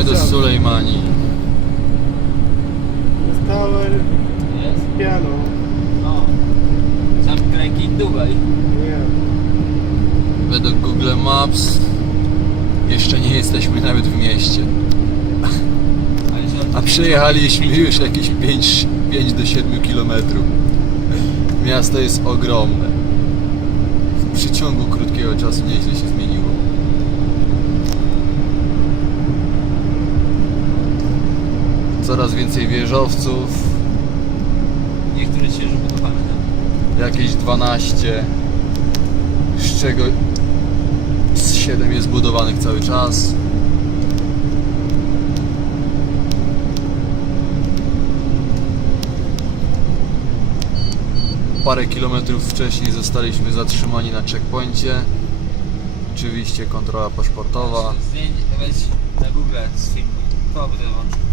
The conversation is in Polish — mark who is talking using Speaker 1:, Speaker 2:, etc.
Speaker 1: Jedziemy do Sulejmanii.
Speaker 2: Jest tower,
Speaker 3: Jest?
Speaker 2: piano.
Speaker 3: O. Sam krajki Dubaj.
Speaker 2: Nie.
Speaker 1: Według Google Maps jeszcze nie jesteśmy nawet w mieście.
Speaker 3: Ale się
Speaker 1: A przejechaliśmy już jakieś 5 do 7 km. Miasto jest ogromne. W przeciągu krótkiego czasu nieźle się zmieniło. Coraz więcej wieżowców.
Speaker 3: Niektóre świeżo budowane.
Speaker 1: Jakieś 12, z czego z 7 jest budowanych cały czas. Parę kilometrów wcześniej zostaliśmy zatrzymani na checkpoincie. Oczywiście kontrola paszportowa.
Speaker 3: Zdjęcie weź na Google z filmu. To by to włączył.